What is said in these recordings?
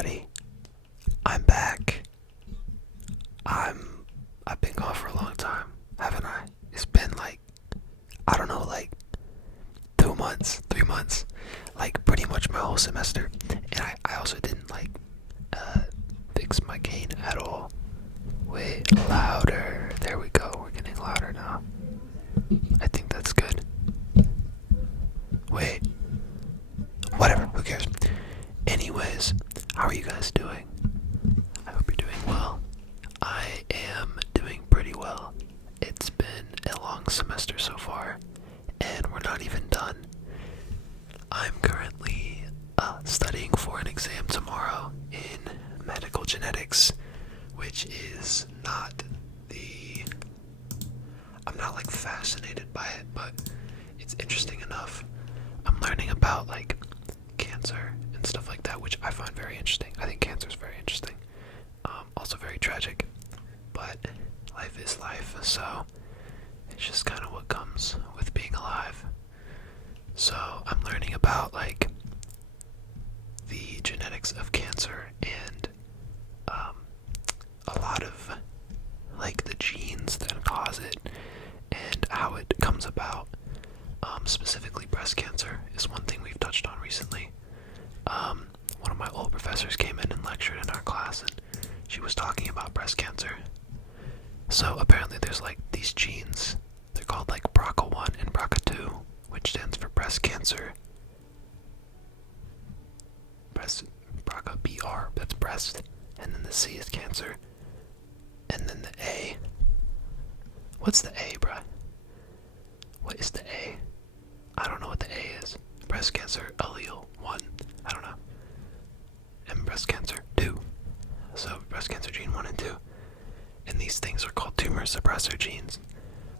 everybody. I'm back. I've been gone for a long time, haven't I? It's been I don't know, 2 months, 3 months, pretty much my whole semester. And I also didn't fix my gain at all. Wait, louder. There we go. We're getting louder now. I think that's good. Wait. Whatever, who cares? Anyways, how are you guys doing? I hope you're doing well. I am doing pretty well. It's been a long semester so far, and we're not even done. I'm currently studying for an exam tomorrow in medical genetics, which is not I'm not fascinated by it, but it's interesting enough. I'm learning about cancer and stuff like that, which I find very interesting. I think cancer is very interesting. Also very tragic, but life is life, so it's just kind of what comes with being alive. So I'm learning about the genetics of cancer and a lot of the genes that cause it and how it comes about. Specifically breast cancer is one thing we've touched on recently. One of my old professors came in and lectured in our class, and she was talking about breast cancer. So apparently there's these genes. They're called BRCA1 and BRCA2, which stands for breast cancer. BRCA BR, that's breast, and then the C is cancer, and then the A. What's the A, bruh? What is the A? I don't know what the A is. Breast cancer allele 1. I don't know. And breast cancer 2. So breast cancer gene 1 and 2. And these things are called tumor suppressor genes.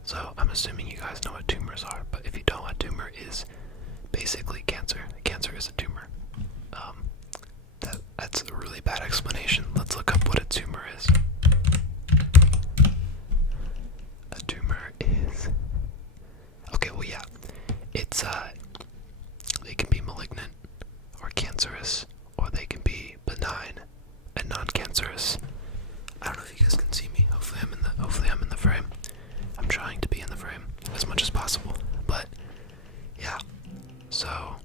So I'm assuming you guys know what tumors are, but if you don't, a tumor is basically cancer. Cancer is a tumor. That's a really bad explanation. Let's look up what a tumor is. A tumor is... Okay, well yeah. It's, they can be malignant or cancerous, or they can be benign and non-cancerous. I don't know if you guys can see me. Hopefully I'm in the frame. I'm trying to be in the frame as much as possible. But yeah. So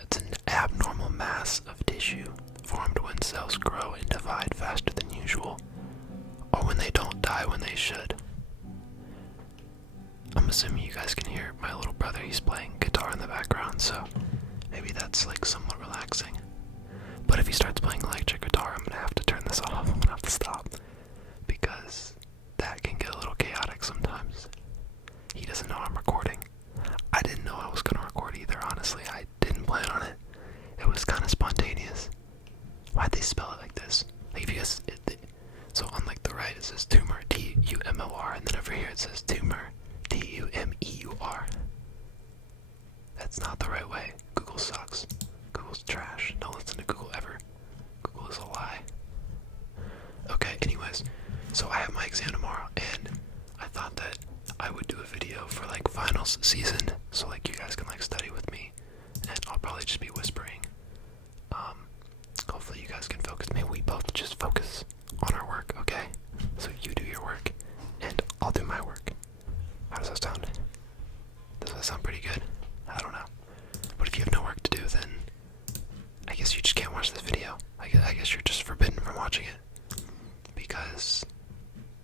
it's an abnormal mass of tissue formed when cells grow and divide faster than usual, or when they don't die when they should. I'm assuming you guys can hear my little brother. He's playing guitar in the background, so maybe that's somewhat relaxing. But if he starts playing electric guitar, I'm gonna have to turn this off. I'm gonna have to stop, because that can get a little chaotic sometimes. He doesn't know I'm recording. I didn't know I was gonna record either, honestly. I didn't plan on it. It was kind of spontaneous. Why'd they spell it like this? If you guys, so on the right it says tumor, T-U-M-O-R, and then over here it says tumor, T-U-M-E-U-R. That's not the right way. Google sucks. Google's trash. Don't listen to Google ever. Google is a lie. Okay, anyways, so I have my exam tomorrow, and I thought that I would do a video for finals season, so you guys can study with me, and I'll probably just be whispering. Hopefully you guys can focus. Maybe we both just focus on our work, okay? So you do your work, and I'll do my work. How does that sound? Does that sound pretty good? I don't know. But if you have no work to do, then I guess you just can't watch this video. I guess you're just forbidden from watching it, because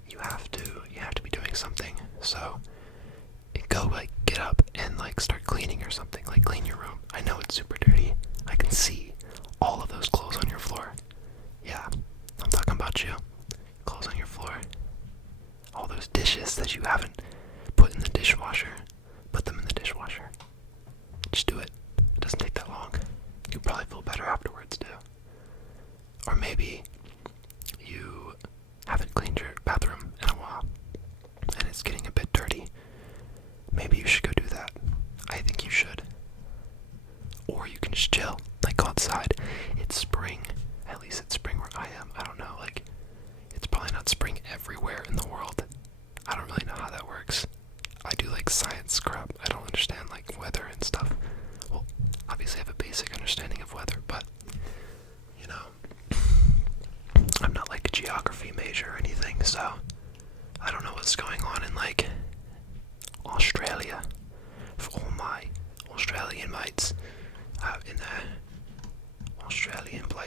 you have to be doing something. So go get up and start cleaning or something. Clean your room. I know it's super dirty. I can see all of those clothes on your floor. Yeah, I'm talking about you. Clothes on your floor. All those dishes that you haven't put in the dishwasher. Put them in the dishwasher. Just do it. It doesn't take that long. You'll probably feel better afterwards too. Or maybe you haven't cleaned your bathroom in a while and it's getting a bit dirty. Maybe you should go do that. I think you should. Or you can just chill, go outside. It's spring. At least it's spring where I am. I don't know, it's probably not spring everywhere in the world. I don't really know how that works. I do science scrub. I don't understand weather and stuff. Well, obviously I have a basic understanding of weather, but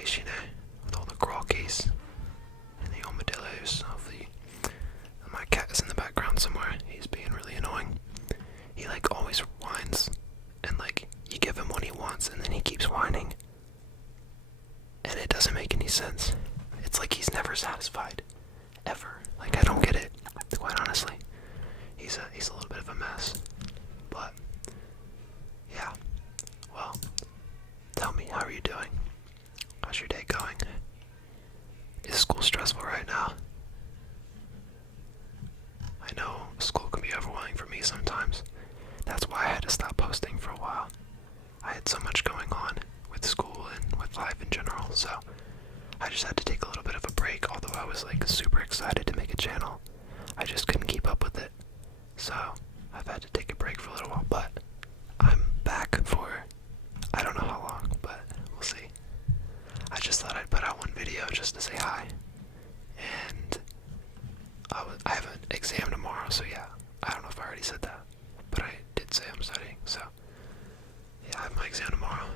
place, with all the crockies and the armadillos. Hopefully, my cat is in the background somewhere. He's being really annoying. He always whines, and you give him what he wants, and then he keeps whining, and it doesn't make any sense. It's like he's never satisfied, ever. I don't get it, quite honestly. He's a little bit of a mess, but yeah. Well, tell me, how are you doing? How's your day going? Is school stressful right now? I know school can be overwhelming for me sometimes. That's why I had to stop posting for a while. I had so much going on with school and with life in general, so I just had to take a little bit of a break, although I was super excited to make a channel. I just couldn't keep up with it. So I've had to take a break for a little while, but I'm back for I don't know how long, but we'll see. I just thought I'd put out one video just to say hi. And I have an exam tomorrow, so yeah. I don't know if I already said that, but I did say I'm studying, so yeah, I have my exam tomorrow.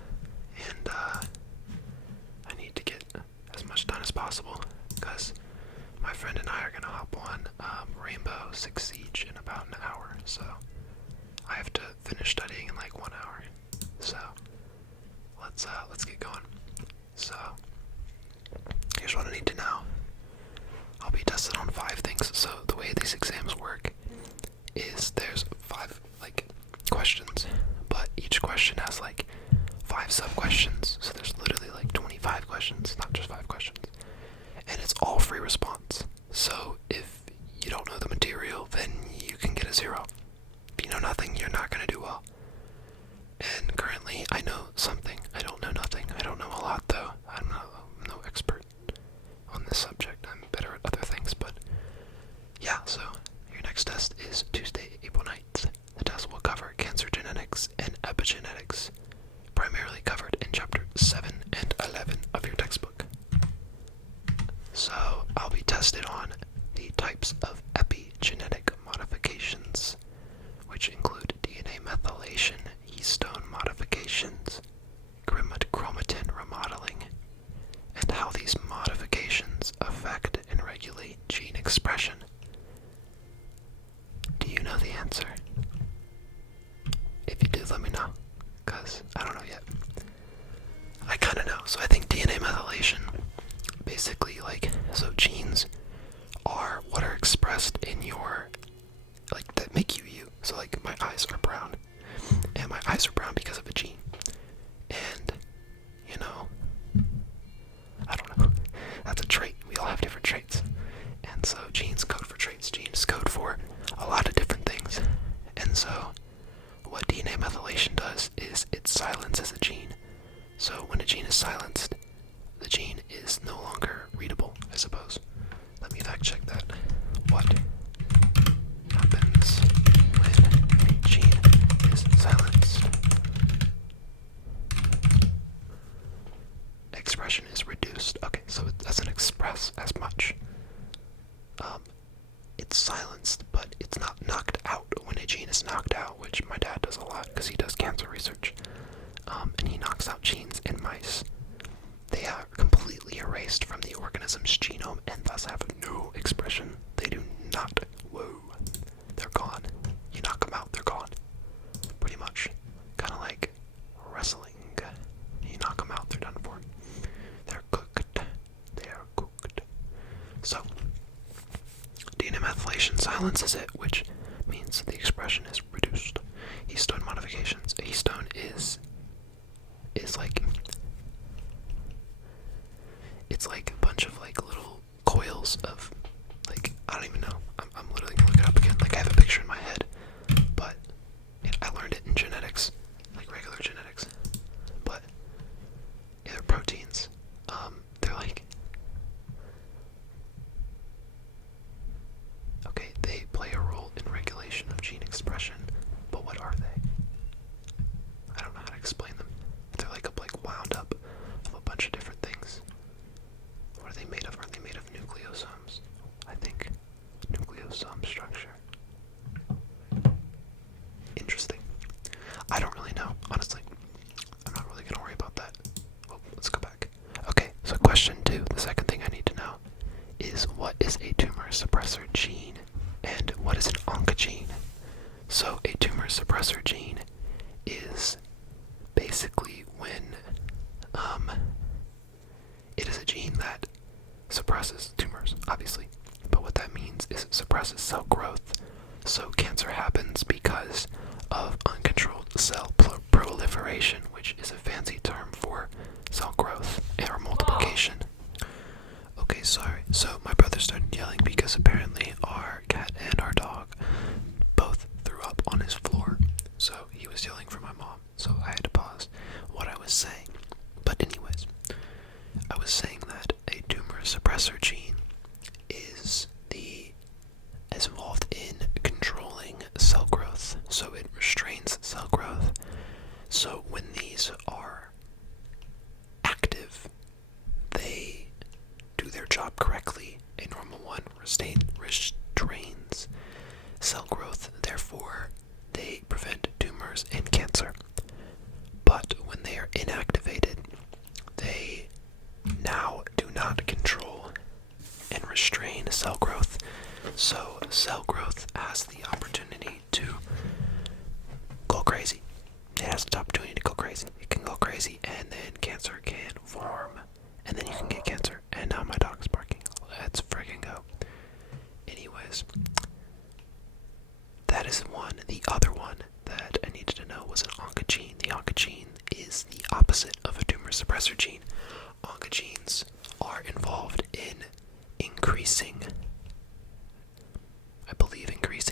And I need to get as much done as possible, because my friend and I are gonna hop on Rainbow Six Siege in about an hour, so I have to finish studying in 1 hour. So let's get going. So here's what I need to know. I'll be tested on 5 things. So the way these exams work is there's 5 questions, but each question has 5 sub-questions. So there's literally 25 questions, not just 5 questions. And it's all free response. So if you don't know the material, then you can get a 0. If you know nothing, you're not going to do well. And currently, I know something. I don't know nothing. I don't know a lot, though. I'm no expert on this subject. I'm better at other things, but yeah, so your next test is Tuesday, April 9th. The test will cover cancer genetics and epigenetics, primarily covered in chapter 7 and 11 of your textbook. So I'll be tested on the types of epigenetic modifications, which include DNA methylation, histone modifications, chromatin remodeling, and how these modifications affect and regulate gene expression. Do you know the answer? If you do, let me know, because I don't know yet. I kind of know. So I think DNA methylation, basically, so genes are what are expressed in your, that make you you. So my eyes are brown, and my eyes are brown because of a gene. And, I don't know. That's a trait. We all have different traits. And so genes code for traits. Genes code for a lot of different things. And so what DNA methylation does is it silences a gene. So when a gene is silenced, the gene is no longer readable, I suppose. Let me fact check that. What happens when a gene is silenced? Expression is reduced. Okay, so it doesn't express as much. It's silenced, but it's not knocked out. When a gene is knocked out, which my dad does a lot because he does cancer research, and he knocks out genes in mice, they are completely erased from the organism's genome and thus have no expression. They do not. Whoa. They're gone. You knock them out, they're gone. Pretty much. Kind of like wrestling. You knock them out, they're done for. They're cooked. They are cooked. So, DNA methylation silences it, which means the expression is reduced. Histone modifications. A histone is it's a bunch of little coils of I don't even know. I'm literally gonna look it up again. I have a picture in my head, but I learned it in genetics, regular genetics. But yeah, they're proteins. They're okay, they play a role in regulation of gene expression, but what are they? I don't know how to suppresses tumors, obviously. But what that means is it suppresses cell growth. So cancer happens because of uncontrolled cell proliferation, which is a fancy term for cell growth or multiplication. Okay, sorry. So my brother started yelling because apparently our cat and our dog both threw up on his floor. So he was yelling for my mom. So I had to pause what I was saying. But anyways, I was saying that a tumor suppressor gene is involved in controlling cell growth. So it restrains cell growth. So when these are active, they do their job correctly. A normal one restrains cell growth, therefore they prevent tumors and cancer. But when they are inactivated, they now do not control and restrain cell growth. So cell growth has the opportunity to go crazy. It has the opportunity to go crazy. It can go crazy, and then cancer can form, and then you can get cancer. And now my dog is barking. Let's friggin' go. Anyways, that is one. The other one that I needed to know was an oncogene. The oncogene is the opposite of a tumor suppressor gene. Oncogenes are involved in increasing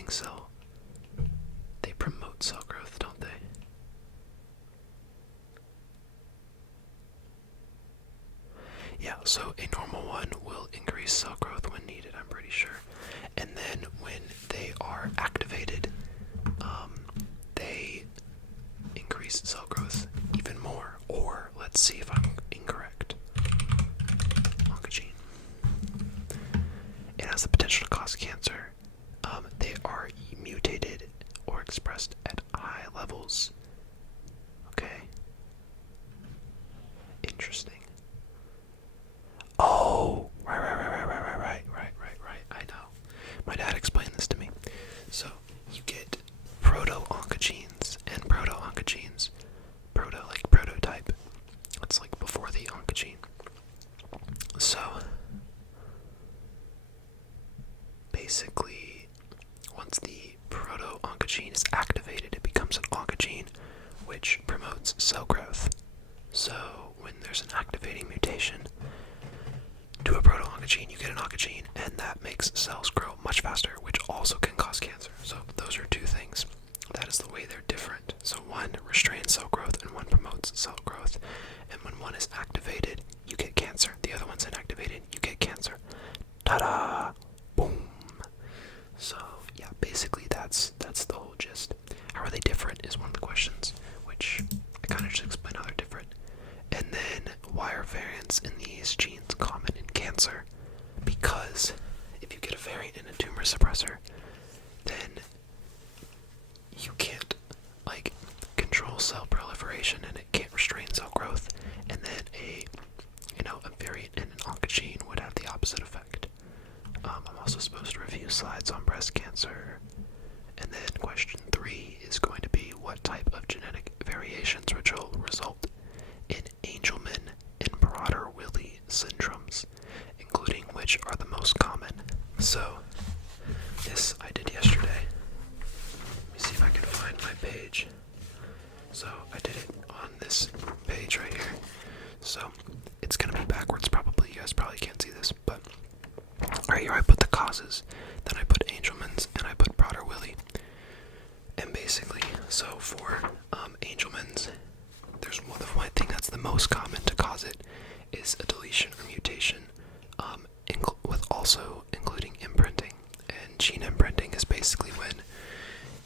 cell. They promote cell growth, don't they? Yeah, so a normal one will increase cell growth when needed, I'm pretty sure. And then when they are activated, they increase cell growth even more. Or, let's see if I'm incorrect. Oncogene. It has the potential to cause cancer. They are mutated or expressed at high levels. Okay. Interesting. Oh, right. I know. My dad explained this to me. So, you get proto-oncogenes and proto-oncogenes. Proto, like prototype. It's like before the oncogene. So, basically, once the proto-oncogene is activated, it becomes an oncogene, which promotes cell growth. So, when there's an activating mutation to a proto-oncogene, you get an oncogene, and that makes cells grow much faster, which also can cause cancer. So, those are two things. That is the way they're different. So, one restrains cell growth, and one promotes cell growth. And when one is activated, you get cancer. The other one's inactivated, you get cancer. Ta-da! Boom! So, yeah, basically that's the whole gist. How are they different is one of the questions, which I kind of just explained how they're different. And then, why are variants in these genes common in cancer? Because if you get a variant in a tumor suppressor, then you can't, control cell proliferation, and it can't restrain cell growth. And then a variant in an oncogene would have the opposite effect. I'm also supposed to review slides on breast cancer. And then question 3 is going to be what type of genetic variations will result in Angelman and Prader-Willi syndromes, including which are the most common. So, this I did yesterday. Let me see if I can find my page. So, I did it on this page right here. So, it's going to be backwards probably. You guys probably can't see this, but right here I put the causes, then I put Angelman's, and I put Prader-Willi. And basically, so for Angelman's, there's one thing that's the most common to cause it is a deletion or mutation, with also including imprinting. And gene imprinting is basically when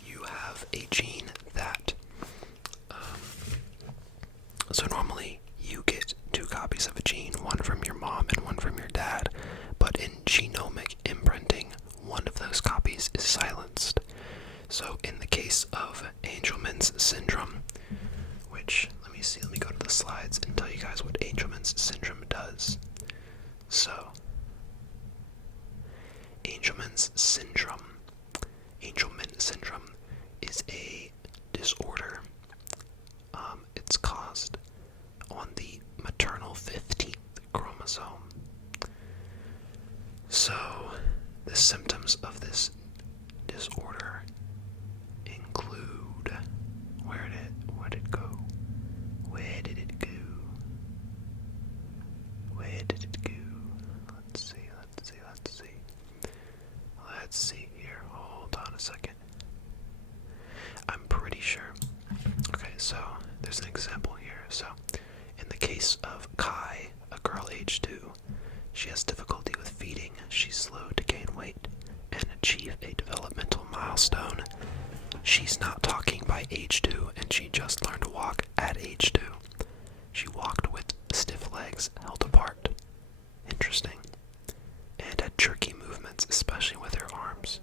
you have a gene that, so normally you get 2 copies of a gene, one from your mom and one from your dad, but in genomic imprinting, one of those copies is silenced. So in the case of Angelman's syndrome, which, let me go to the slides and tell you guys what Angelman's syndrome does. So, Angelman syndrome is a disorder. It's caused on the maternal 15th chromosome. Kai, a girl age 2. She has difficulty with feeding. She's slow to gain weight and achieve a developmental milestone. She's not talking by age 2, and she just learned to walk at age 2. She walked with stiff legs held apart. Interesting. And had jerky movements, especially with her arms.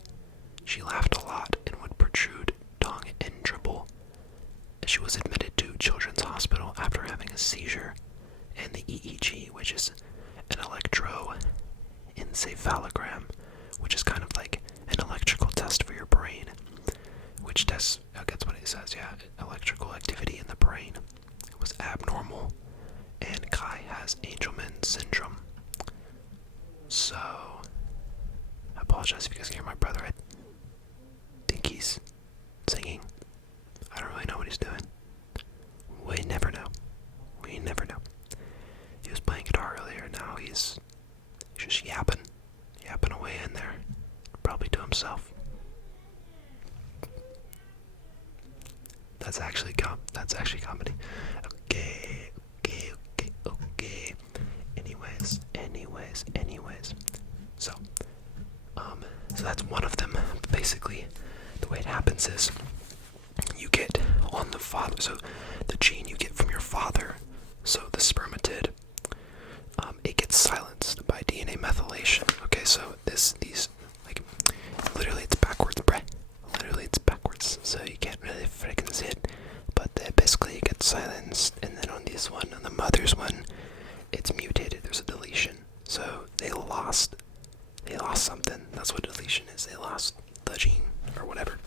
She laughed a lot and would protrude tongue and dribble. She was admitted to Children's Hospital after having a seizure, and the EEG, which is an electroencephalogram, which is kind of like an electrical test for your brain, which tests, that's what it says, yeah, electrical activity in the brain. It was abnormal, and Kai has Angelman syndrome. So, I apologize if you guys can hear my brother. I think he's singing. I don't really know what he's doing. We never know. We never know. He was playing guitar earlier, now he's just yapping away in there, probably to himself. That's actually comedy. Okay. Anyways. So that's one of them. Basically, the way it happens is you get on the father, so the gene you get from your father, so the spermatid, it gets silenced by DNA methylation. Okay, so these literally it's backwards, bruh. Literally it's backwards, so you can't really freaking see it. But basically it gets silenced, and then on this one, on the mother's one, it's mutated. There's a deletion. So they lost something. That's what deletion is. They lost the gene or whatever.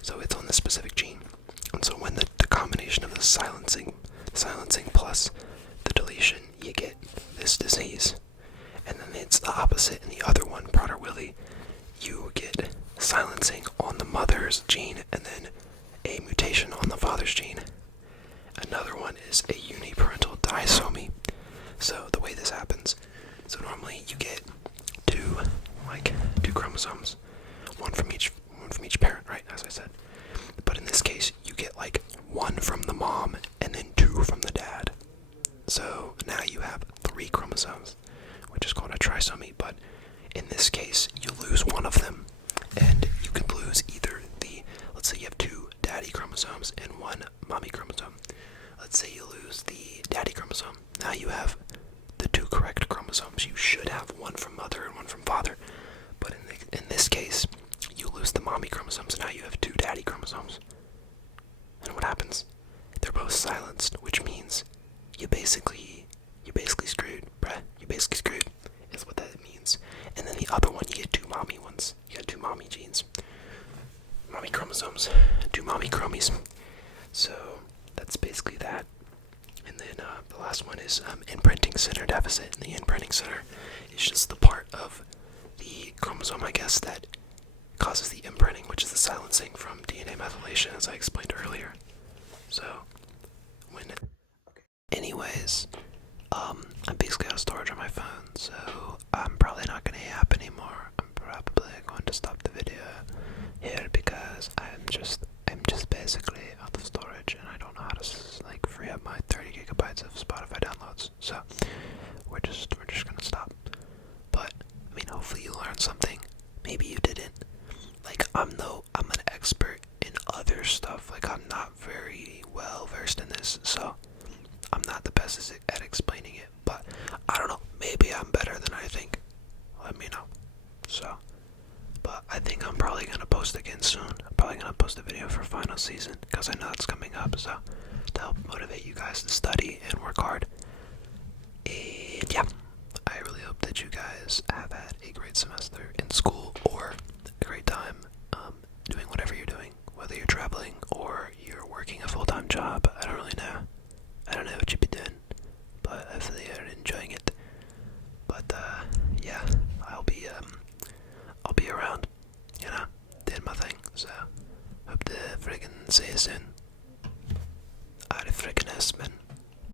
So it's on this specific gene. And so when the combination of the silencing plus the deletion, you get this disease. And then it's the opposite in the other one, Prader-Willi. You get silencing on the mother's gene and then a mutation on the father's gene. Another one is a uniparental disomy. So the way this happens, so normally you get two chromosomes, one from each parent, right? As I said. But in this case, you get one from the mom and then two from the dad. So now you have 3 chromosomes, which is called a trisomy. But in this case, you lose one of them, and you can lose either let's say you have 2 daddy chromosomes and 1 mommy chromosome. Let's say you lose the daddy chromosome. Now you have the 2 correct chromosomes. You should have 1 from mother and 1 from father. But in this case, you lose the mommy chromosomes. Now you have 2 daddy chromosomes. And what happens? They're both silenced, which means you basically screwed, bruh. You basically screwed, is what that means. And then the other one, you get 2 mommy ones. You got 2 mommy genes. Mommy chromosomes. 2 mommy chromies. So, that's basically that. And then the last one is imprinting center deficit. And the imprinting center is just the part of the chromosome, I guess, that causes the imprinting, which is the silencing from DNA methylation, as I explained earlier. So, anyways, I'm basically out of storage on my phone, so I'm probably not going to yap anymore. I'm probably going to stop the video here because I'm just basically out of storage, and I don't know how to free up my 30 gigabytes of Spotify downloads. So we're just gonna stop. But I mean, hopefully you learned something. Maybe you didn't. I'm an expert in other stuff. I'm not very well versed in this, so I'm not the best at explaining it. But I don't know. Maybe I'm better than I think. Let me know. So, but I think I'm probably gonna post again soon. I'm probably gonna post a video for final season because I know it's coming up. So to help motivate you guys to study and work hard. And yeah, I really hope that you guys have had a great semester in school or a great time doing whatever you're doing, whether you're traveling or you're working a full-time job. I don't really know. I don't know what you'd be doing, but hopefully you're enjoying it. But yeah, I'll be around, doing my thing. So hope to friggin' see you soon. Friggin' man.